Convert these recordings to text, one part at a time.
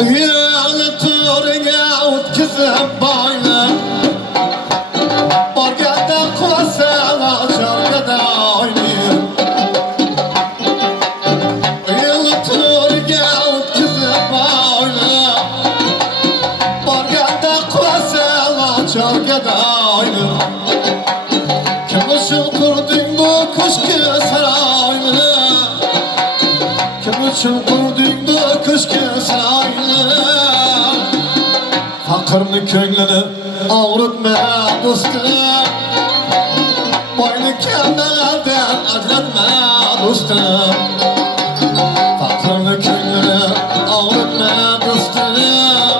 Yağlı turga o'tkazib boyni borganda quvasala chorgada oyni Yağlı turga o'tkazib boyni borganda quvasala chorgada oyni Kim uchun qurding bu ko'shki saroyni Kim uchun qurding bu ko'shki saroyni Faqirni ko'nglini og'ritma do'stim Boyni kambag'aldan ajratma do'stim Faqirni ko'nglini og'ritma do'stim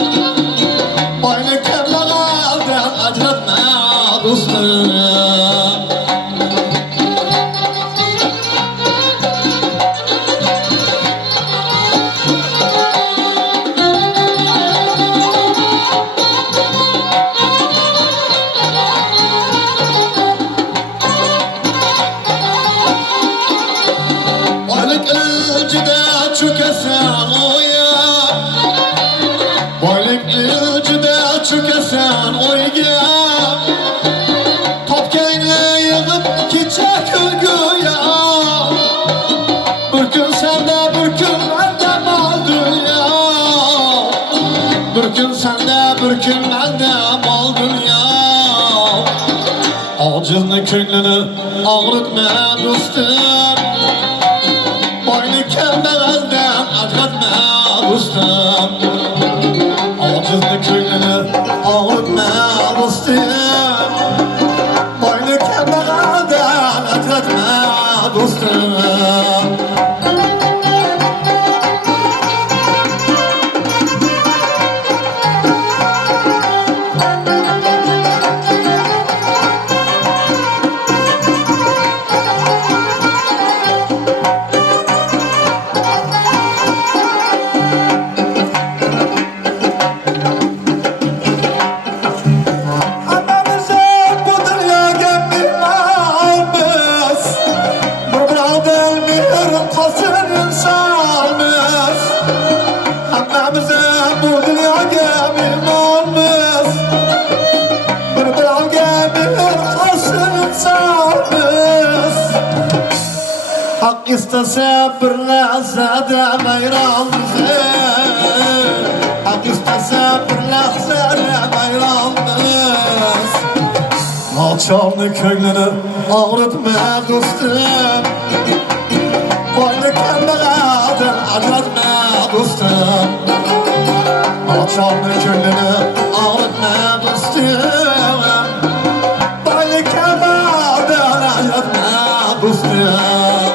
Boyni kambag'aldan ajratma do'stim Boylik iljida cho'kasan o'yga Topganingni yig'ib kecha kulguya Bir kun senda bir kun menda mol dunyo Bir kun senda bir kun menda mol dunyo Ojizni ko'nglini og'ritma do'stim Boyni kambag'aldan ajratma do'stim Ojizni ko'nglini og'ritma do'stim Boyni kambag'aldan ajratma do'stim Hak istese bir lahzada bayramımızı Hak istese bir lahzada bayramımız Alçalını ko'nglini og'ritma do'stim Boyni kambag'aldan ajratma do'stim Alçalını ko'nglini og'ritma do'stim Boyni kambag'aldan ajratma do'stim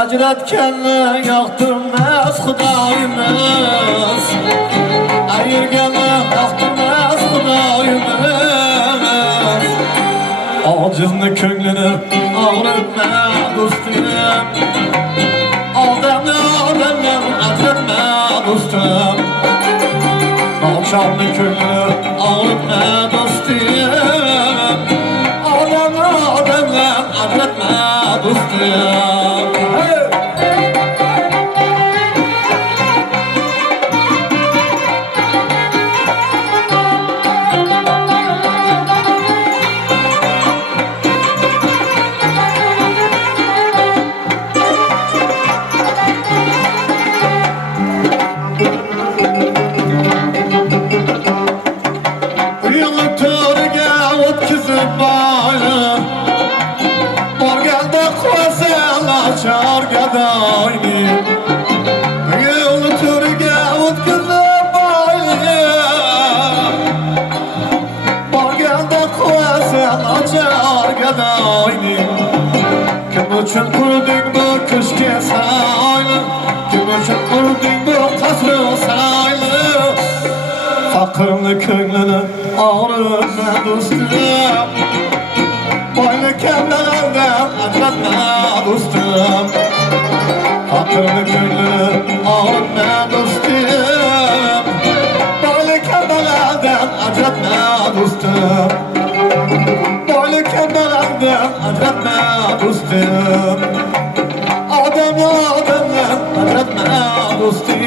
Ajratganni yoqtirmas Xudoyimiz Ayirganni yoqtirmas Xudoyimiz Ojizni ko'nglini og'ritma do'stim Odamni odamdan ajratma do'stim Alçalni ko'nglini og'ritma do'stim Odamni odamdan ajratma do'stim oynayayım. Yolu türge utkızıp oynayayım. Barganda koyasan açar gada oynayayım. Kim için kurdun bu kışke saraylı? Kim için kurdun bu kasrı saraylı? Fakırlı köylünün ağrına dostum. Boynu kemlerden acratma dostum. Fakırlı köylünün ağrına dostum. Boynu kemlerden acratma dostum. Boynu kemlerden acratma dostum. Adamla acratma dostum.